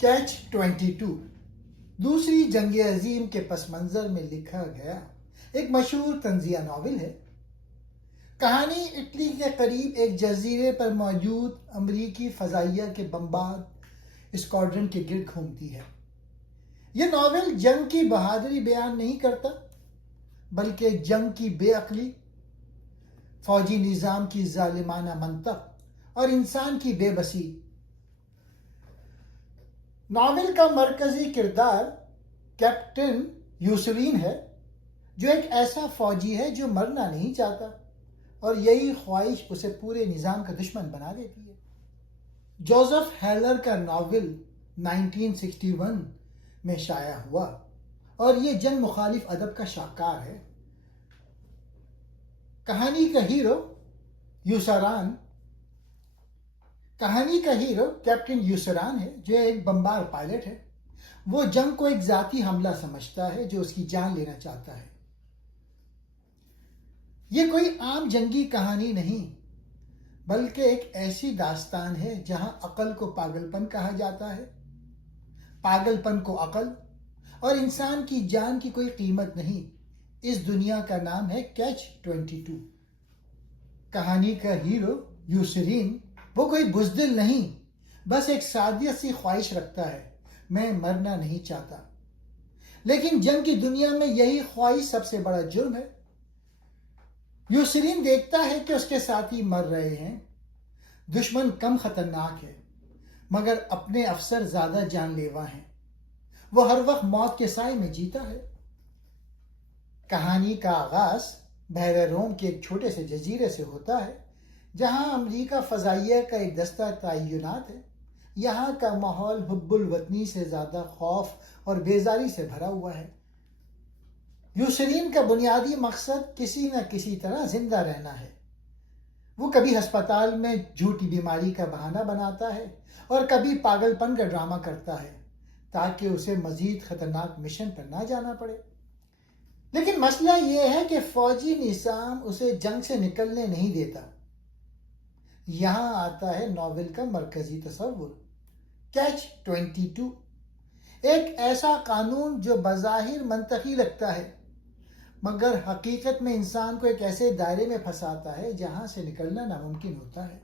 Catch 22 دوسری جنگ عظیم کے پس منظر میں لکھا گیا ایک مشہور طنزیہ ناول ہے۔ کہانی اٹلی کے قریب ایک جزیرے پر موجود امریکی فضائیہ کے بمبار اسکواڈرن کے گرد گھومتی ہے۔ یہ ناول جنگ کی بہادری بیان نہیں کرتا بلکہ جنگ کی بے عقلی، فوجی نظام کی ظالمانہ منطق اور انسان کی بے بسی۔ ناول کا مرکزی کردار کیپٹن یوسرین ہے، جو ایک ایسا فوجی ہے جو مرنا نہیں چاہتا اور یہی خواہش اسے پورے نظام کا دشمن بنا دیتی ہے۔ جوزف ہیلر کا ناول 1961 میں شائع ہوا اور یہ جنگ مخالف ادب کا شاہکار ہے۔ کہانی کا ہیرو کیپٹن یوسران ہے، جو ایک بمبار پائلٹ ہے۔ وہ جنگ کو ایک ذاتی حملہ سمجھتا ہے جو اس کی جان لینا چاہتا ہے۔ یہ کوئی عام جنگی کہانی نہیں بلکہ ایک ایسی داستان ہے جہاں عقل کو پاگل پن کہا جاتا ہے، پاگل پن کو عقل، اور انسان کی جان کی کوئی قیمت نہیں۔ اس دنیا کا نام ہے کیچ 22۔ کہانی کا ہیرو یوسرین وہ کوئی بزدل نہیں، بس ایک سادہ سی خواہش رکھتا ہے، میں مرنا نہیں چاہتا۔ لیکن جنگ کی دنیا میں یہی خواہش سب سے بڑا جرم ہے۔ یوسرین دیکھتا ہے کہ اس کے ساتھی مر رہے ہیں، دشمن کم خطرناک ہے مگر اپنے افسر زیادہ جان لیوا ہیں۔ وہ ہر وقت موت کے سائے میں جیتا ہے۔ کہانی کا آغاز بحر روم کے ایک چھوٹے سے جزیرے سے ہوتا ہے، جہاں امریکہ فضائیہ کا ایک دستہ تعینات ہے۔ یہاں کا ماحول حب الوطنی سے زیادہ خوف اور بیزاری سے بھرا ہوا ہے۔ یوسرین کا بنیادی مقصد کسی نہ کسی طرح زندہ رہنا ہے۔ وہ کبھی ہسپتال میں جھوٹی بیماری کا بہانہ بناتا ہے اور کبھی پاگل پن کا ڈرامہ کرتا ہے تاکہ اسے مزید خطرناک مشن پر نہ جانا پڑے۔ لیکن مسئلہ یہ ہے کہ فوجی نظام اسے جنگ سے نکلنے نہیں دیتا۔ یہاں آتا ہے ناول کا مرکزی تصور، کیچ 22، ایک ایسا قانون جو بظاہر منطقی لگتا ہے مگر حقیقت میں انسان کو ایک ایسے دائرے میں پھنساتا ہے جہاں سے نکلنا ناممکن ہوتا ہے۔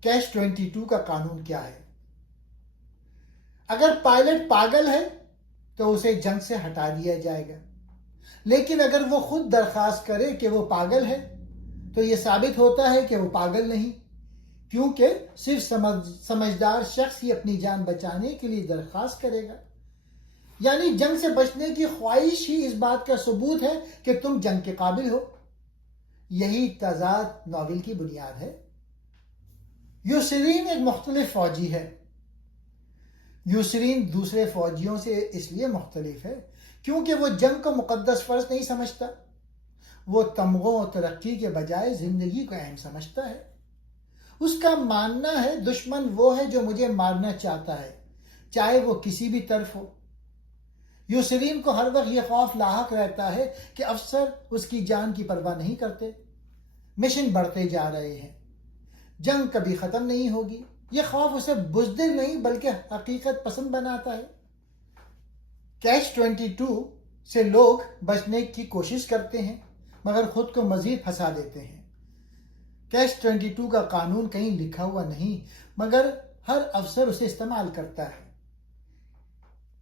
کیچ 22 کا قانون کیا ہے؟ اگر پائلٹ پاگل ہے تو اسے جنگ سے ہٹا دیا جائے گا، لیکن اگر وہ خود درخواست کرے کہ وہ پاگل ہے تو یہ ثابت ہوتا ہے کہ وہ پاگل نہیں، کیونکہ صرف سمجھدار شخص ہی اپنی جان بچانے کے لیے درخواست کرے گا۔ یعنی جنگ سے بچنے کی خواہش ہی اس بات کا ثبوت ہے کہ تم جنگ کے قابل ہو۔ یہی تضاد ناول کی بنیاد ہے۔ یوسرین ایک مختلف فوجی ہے۔ یوسرین دوسرے فوجیوں سے اس لیے مختلف ہے کیونکہ وہ جنگ کو مقدس فرض نہیں سمجھتا۔ وہ تمغوں اور ترقی کے بجائے زندگی کو اہم سمجھتا ہے۔ اس کا ماننا ہے دشمن وہ ہے جو مجھے مارنا چاہتا ہے، چاہے وہ کسی بھی طرف ہو۔ یوسرین کو ہر وقت یہ خوف لاحق رہتا ہے کہ افسر اس کی جان کی پرواہ نہیں کرتے، مشن بڑھتے جا رہے ہیں، جنگ کبھی ختم نہیں ہوگی۔ یہ خوف اسے بزدل نہیں بلکہ حقیقت پسند بناتا ہے۔ کیچ 22 سے لوگ بچنے کی کوشش کرتے ہیں مگر خود کو مزید پھنسا دیتے ہیں۔ کیچ 22 کا قانون کہیں لکھا ہوا نہیں مگر ہر افسر اسے استعمال کرتا ہے۔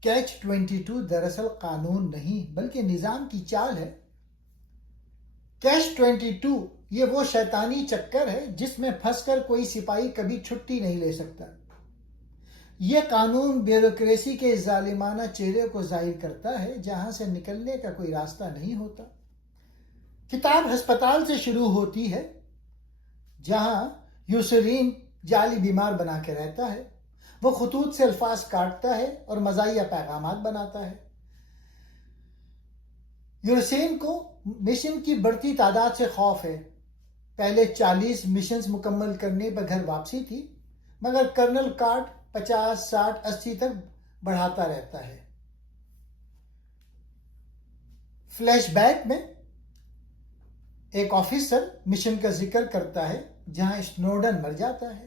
کیچ 22 دراصل قانون نہیں بلکہ نظام کی چال ہے۔ کیچ 22 یہ وہ شیطانی چکر ہے جس میں پھنس کر کوئی سپاہی کبھی چھٹی نہیں لے سکتا۔ یہ قانون بیوروکریسی کے ظالمانہ چہرے کو ظاہر کرتا ہے جہاں سے نکلنے کا کوئی راستہ نہیں ہوتا۔ کتاب ہسپتال سے شروع ہوتی ہے جہاں یوسرین جعلی بیمار بنا کے رہتا ہے۔ وہ خطوط سے الفاظ کاٹتا ہے اور مزاحیہ پیغامات بناتا ہے۔ یوسرین کو مشن کی بڑھتی تعداد سے خوف ہے۔ پہلے 40 مشنز مکمل کرنے پر گھر واپسی تھی مگر کرنل کارٹ 50، 60، 80 تک بڑھاتا رہتا ہے۔ فلیش بیک میں ایک آفیسر مشن کا ذکر کرتا ہے جہاں اسنوڈن مر جاتا ہے۔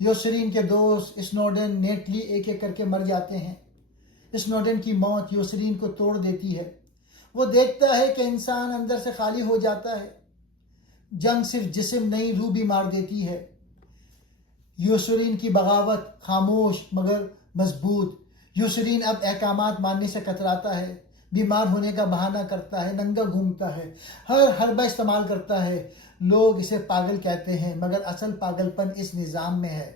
یوسرین کے دوست اسنوڈن نیٹلی ایک ایک کر کے مر جاتے ہیں۔ اسنوڈن کی موت یوسرین کو توڑ دیتی ہے۔ وہ دیکھتا ہے کہ انسان اندر سے خالی ہو جاتا ہے۔ جنگ صرف جسم نہیں، روح بھی مار دیتی ہے۔ یوسرین کی بغاوت خاموش مگر مضبوط۔ یوسرین اب احکامات ماننے سے کتراتا ہے، بیمار ہونے کا بہانہ کرتا ہے، ننگا گھومتا ہے، ہر حربہ استعمال کرتا ہے۔ لوگ اسے پاگل کہتے ہیں مگر اصل پاگل پن اس نظام میں ہے۔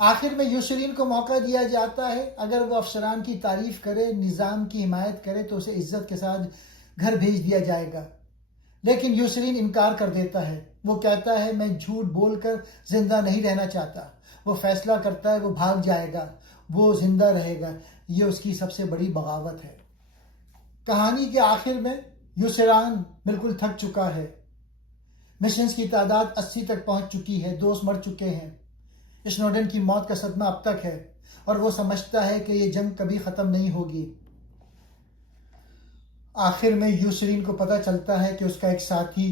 آخر میں یوسرین کو موقع دیا جاتا ہے، اگر وہ افسران کی تعریف کرے، نظام کی حمایت کرے تو اسے عزت کے ساتھ گھر بھیج دیا جائے گا۔ لیکن یوسرین انکار کر دیتا ہے۔ وہ کہتا ہے میں جھوٹ بول کر زندہ نہیں رہنا چاہتا۔ وہ فیصلہ کرتا ہے وہ بھاگ جائے گا، وہ زندہ رہے گا۔ یہ اس کی سب سے بڑی بغاوت ہے۔ کہانی کے آخر میں یوسرین بالکل تھک چکا ہے۔ مشنز کی تعداد 80 تک پہنچ چکی ہے، دوست مر چکے ہیں۔ اسنوڈن کی موت کا صدمہ اب تک ہے اور وہ سمجھتا ہے کہ یہ جنگ کبھی ختم نہیں ہوگی۔ آخر میں یوسرین کو پتہ چلتا ہے کہ اس کا ایک ساتھی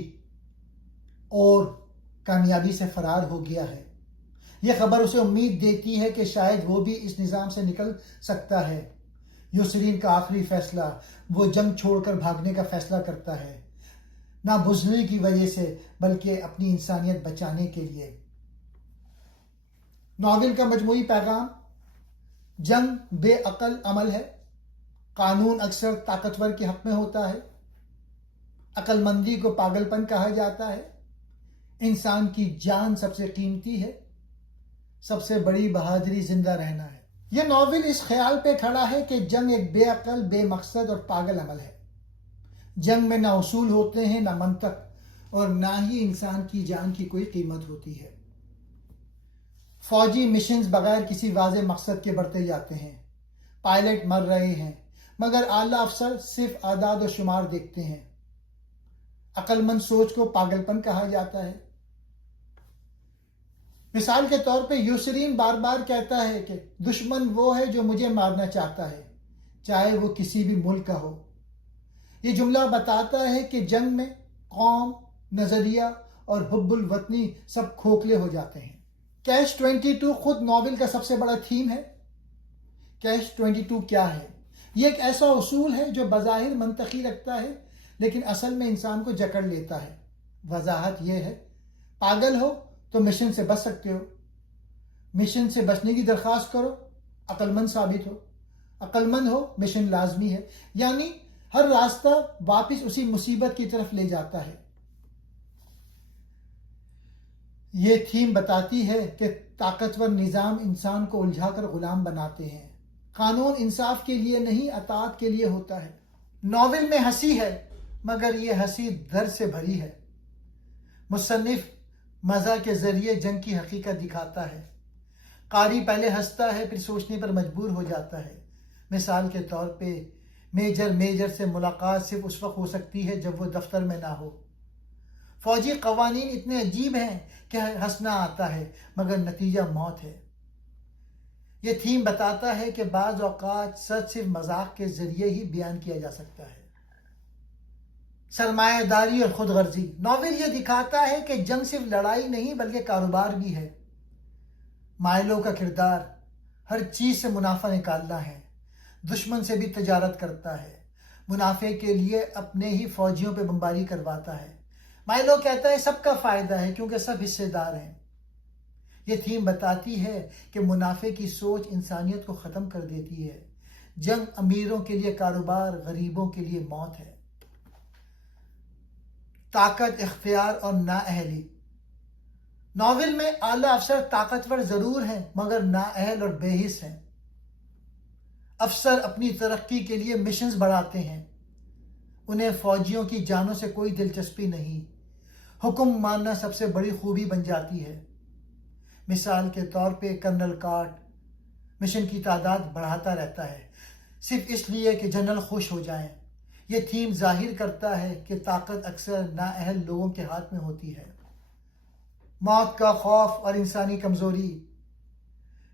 اور کامیابی سے فرار ہو گیا ہے۔ یہ خبر اسے امید دیتی ہے کہ شاید وہ بھی اس نظام سے نکل سکتا ہے۔ یوسرین کا آخری فیصلہ، وہ جنگ چھوڑ کر بھاگنے کا فیصلہ کرتا ہے، نہ بزدلی کی وجہ سے بلکہ اپنی انسانیت بچانے کے لیے۔ ناول کا مجموعی پیغام: جنگ بے عقل عمل ہے، قانون اکثر طاقتور کے حق میں ہوتا ہے، عقل مندی کو پاگل پن کہا جاتا ہے، انسان کی جان سب سے قیمتی ہے، سب سے بڑی بہادری زندہ رہنا ہے۔ یہ ناول اس خیال پہ کھڑا ہے کہ جنگ ایک بے عقل، بے مقصد اور پاگل عمل ہے۔ جنگ میں نہ اصول ہوتے ہیں، نہ منطق، اور نہ ہی انسان کی جان کی کوئی قیمت ہوتی ہے۔ فوجی مشنز بغیر کسی واضح مقصد کے بڑھتے جاتے ہیں، پائلٹ مر رہے ہیں، مگر اعلیٰ افسر صرف اعداد و شمار دیکھتے ہیں۔ عقل مند سوچ کو پاگل پن کہا جاتا ہے۔ مثال کے طور پہ یوسرین بار بار کہتا ہے کہ دشمن وہ ہے جو مجھے مارنا چاہتا ہے، چاہے وہ کسی بھی ملک کا ہو۔ یہ جملہ بتاتا ہے کہ جنگ میں قوم، نظریہ اور حب الوطنی سب کھوکھلے ہو جاتے ہیں۔ کیچ 22 خود ناول کا سب سے بڑا تھیم ہے۔ کیچ 22 کیا ہے؟ یہ ایک ایسا اصول ہے جو بظاہر منطقی لگتا ہے لیکن اصل میں انسان کو جکڑ لیتا ہے۔ وضاحت یہ ہے، پاگل ہو تو مشن سے بچ سکتے ہو، مشن سے بچنے کی درخواست کرو، عقل مند ثابت ہو، عقل مند ہو مشن لازمی ہے، یعنی ہر راستہ واپس اسی مصیبت کی طرف لے جاتا ہے۔ یہ تھیم بتاتی ہے کہ طاقتور نظام انسان کو الجھا کر غلام بناتے ہیں۔ قانون انصاف کے لیے نہیں، اطاعت کے لیے ہوتا ہے۔ ناول میں ہنسی ہے مگر یہ ہنسی درد سے بھری ہے۔ مصنف مزاح کے ذریعے جنگ کی حقیقت دکھاتا ہے۔ قاری پہلے ہنستا ہے پھر سوچنے پر مجبور ہو جاتا ہے۔ مثال کے طور پہ میجر سے ملاقات صرف اس وقت ہو سکتی ہے جب وہ دفتر میں نہ ہو۔ فوجی قوانین اتنے عجیب ہیں کہ ہنسنا آتا ہے مگر نتیجہ موت ہے۔ یہ تھیم بتاتا ہے کہ بعض اوقات سچ صرف مذاق کے ذریعے ہی بیان کیا جا سکتا ہے۔ سرمایہ داری اور خود غرضی: ناول یہ دکھاتا ہے کہ جنگ صرف لڑائی نہیں بلکہ کاروبار بھی ہے۔ مائلو کا کردار ہر چیز سے منافع نکالنا ہے، دشمن سے بھی تجارت کرتا ہے، منافع کے لیے اپنے ہی فوجیوں پہ بمباری کرواتا ہے۔ مائلو کہتا ہے سب کا فائدہ ہے کیونکہ سب حصے دار ہیں۔ یہ تھیم بتاتی ہے کہ منافع کی سوچ انسانیت کو ختم کر دیتی ہے۔ جنگ امیروں کے لیے کاروبار، غریبوں کے لیے موت ہے۔ طاقت، اختیار اور نااہلی: ناول میں اعلیٰ افسر طاقتور ضرور ہیں مگر نااہل اور بے حس ہیں۔ افسر اپنی ترقی کے لیے مشنز بڑھاتے ہیں، انہیں فوجیوں کی جانوں سے کوئی دلچسپی نہیں، حکم ماننا سب سے بڑی خوبی بن جاتی ہے۔ مثال کے طور پہ کرنل کارٹ مشن کی تعداد بڑھاتا رہتا ہے صرف اس لیے کہ جنرل خوش ہو جائیں۔ یہ تھیم ظاہر کرتا ہے کہ طاقت اکثر نااہل لوگوں کے ہاتھ میں ہوتی ہے۔ موت کا خوف اور انسانی کمزوری: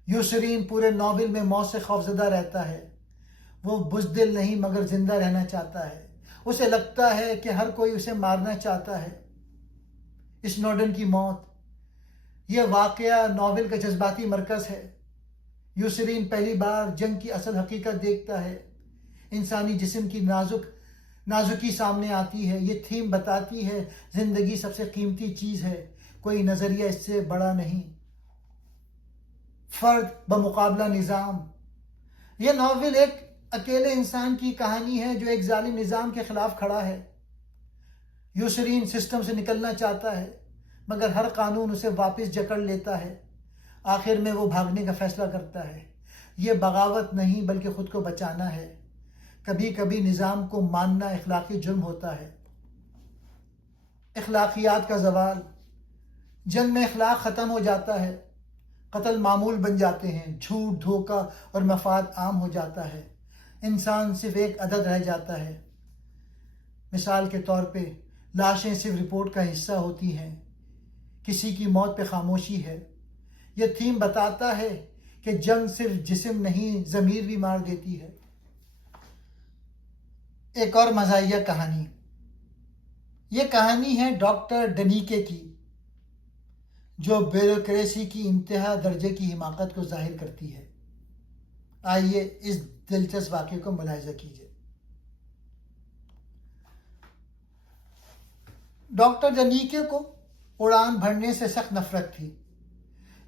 یوسرین پورے ناول میں موت سے خوفزدہ رہتا ہے۔ وہ بزدل نہیں مگر زندہ رہنا چاہتا ہے۔ اسے لگتا ہے کہ ہر کوئی اسے مارنا چاہتا ہے۔ اسنوڈن کی موت: یہ واقعہ ناول کا جذباتی مرکز ہے۔ یوسرین پہلی بار جنگ کی اصل حقیقت دیکھتا ہے، انسانی جسم کی نازکی سامنے آتی ہے۔ یہ تھیم بتاتی ہے زندگی سب سے قیمتی چیز ہے، کوئی نظریہ اس سے بڑا نہیں۔ فرد بمقابلہ نظام۔ یہ ناول ایک اکیلے انسان کی کہانی ہے جو ایک ظالم نظام کے خلاف کھڑا ہے۔ یوسرین سسٹم سے نکلنا چاہتا ہے مگر ہر قانون اسے واپس جکڑ لیتا ہے۔ آخر میں وہ بھاگنے کا فیصلہ کرتا ہے۔ یہ بغاوت نہیں بلکہ خود کو بچانا ہے۔ کبھی کبھی نظام کو ماننا اخلاقی جرم ہوتا ہے۔ اخلاقیات کا زوال۔ جنگ میں اخلاق ختم ہو جاتا ہے، قتل معمول بن جاتے ہیں، جھوٹ، دھوکہ اور مفاد عام ہو جاتا ہے۔ انسان صرف ایک عدد رہ جاتا ہے۔ مثال کے طور پہ لاشیں صرف رپورٹ کا حصہ ہوتی ہیں، کسی کی موت پہ خاموشی ہے۔ یہ تھیم بتاتا ہے کہ جنگ صرف جسم نہیں ضمیر بھی مار دیتی ہے۔ ایک اور مزاحیہ کہانی۔ یہ کہانی ہے ڈاکٹر ڈنیکے کی، جو بیوروکریسی کی انتہا درجے کی حماقت کو ظاہر کرتی ہے۔ آئیے اس دلچسپ واقعے کو ملاحظہ کیجیے۔ ڈاکٹر ڈنیکے کو اڑان بھرنے سے سخت نفرت تھی،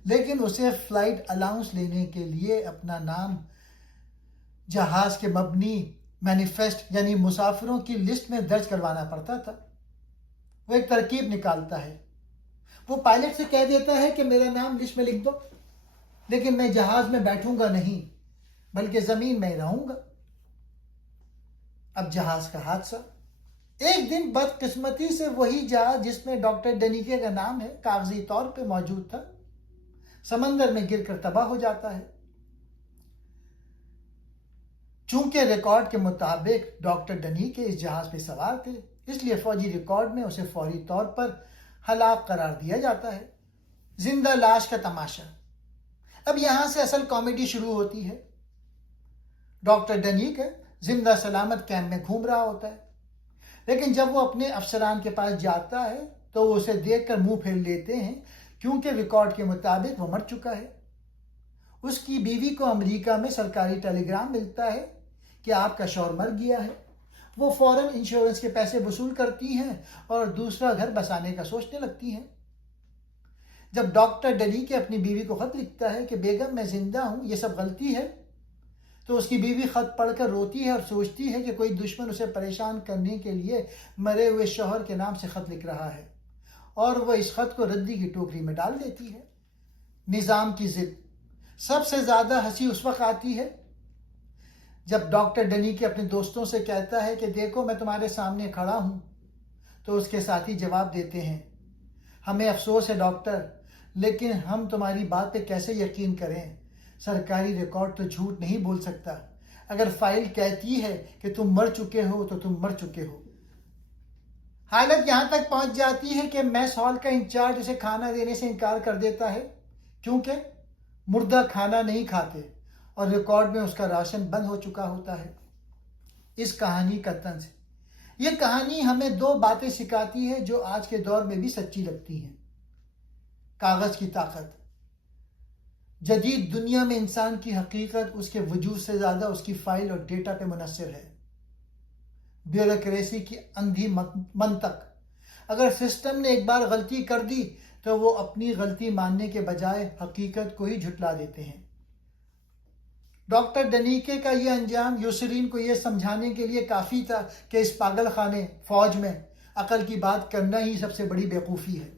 لیکن اسے فلائٹ الاؤنس لینے کے لیے اپنا نام جہاز کے مبنی مینیفیسٹ یعنی مسافروں کی لسٹ میں درج کروانا پڑتا تھا۔ وہ ایک ترکیب نکالتا ہے۔ وہ پائلٹ سے کہہ دیتا ہے کہ میرا نام لسٹ میں لکھ دو، لیکن میں جہاز میں بیٹھوں گا نہیں بلکہ زمین میں رہوں گا۔ اب جہاز کا حادثہ۔ ایک دن بدقسمتی سے وہی جہاز جس میں ڈاکٹر ڈنیکے کا نام ہے کاغذی طور پہ موجود تھا، سمندر میں گر کر تباہ ہو جاتا ہے۔ چونکہ ریکارڈ کے مطابق ڈاکٹر ڈنیکے اس جہاز پہ سوار تھے، اس لیے فوجی ریکارڈ میں اسے فوری طور پر ہلاک قرار دیا جاتا ہے۔ زندہ لاش کا تماشا۔ اب یہاں سے اصل کامیڈی شروع ہوتی ہے۔ ڈاکٹر ڈنیکے زندہ سلامت کیمپ میں گھوم رہا ہوتا ہے، لیکن جب وہ اپنے افسران کے پاس جاتا ہے تو وہ اسے دیکھ کر منہ پھیر لیتے ہیں، کیونکہ ریکارڈ کے مطابق وہ مر چکا ہے۔ اس کی بیوی کو امریکہ میں سرکاری ٹیلی گرام ملتا ہے کہ آپ کا شوہر مر گیا ہے۔ وہ فوراً انشورنس کے پیسے وصول کرتی ہیں اور دوسرا گھر بسانے کا سوچنے لگتی ہیں۔ جب ڈاکٹر ڈنیکے اپنی بیوی کو خط لکھتا ہے کہ بیگم میں زندہ ہوں، یہ سب غلطی ہے، تو اس کی بیوی خط پڑھ کر روتی ہے اور سوچتی ہے کہ کوئی دشمن اسے پریشان کرنے کے لیے مرے ہوئے شوہر کے نام سے خط لکھ رہا ہے، اور وہ اس خط کو ردی کی ٹوکری میں ڈال دیتی ہے۔ نظام کی ضد۔ سب سے زیادہ ہنسی اس وقت آتی ہے جب ڈاکٹر ڈنیکے اپنے دوستوں سے کہتا ہے کہ دیکھو میں تمہارے سامنے کھڑا ہوں، تو اس کے ساتھی جواب دیتے ہیں، ہمیں افسوس ہے ڈاکٹر، لیکن ہم تمہاری بات پہ کیسے یقین کریں؟ سرکاری ریکارڈ تو جھوٹ نہیں بول سکتا۔ اگر فائل کہتی ہے کہ تم مر چکے ہو تو تم مر چکے ہو۔ حالت یہاں تک پہنچ جاتی ہے کہ میس ہال کا انچارج اسے کھانا دینے سے انکار کر دیتا ہے، کیونکہ مردہ کھانا نہیں کھاتے اور ریکارڈ میں اس کا راشن بند ہو چکا ہوتا ہے۔ اس کہانی کا طنز۔ یہ کہانی ہمیں دو باتیں سکھاتی ہے جو آج کے دور میں بھی سچی لگتی ہیں۔ کاغذ کی طاقت۔ جدید دنیا میں انسان کی حقیقت اس کے وجود سے زیادہ اس کی فائل اور ڈیٹا پہ منحصر ہے۔ بیوروکریسی کی اندھی منطق۔ اگر سسٹم نے ایک بار غلطی کر دی تو وہ اپنی غلطی ماننے کے بجائے حقیقت کو ہی جھٹلا دیتے ہیں۔ ڈاکٹر ڈنیکے کا یہ انجام یوسرین کو یہ سمجھانے کے لیے کافی تھا کہ اس پاگل خانے فوج میں عقل کی بات کرنا ہی سب سے بڑی بیوقوفی ہے۔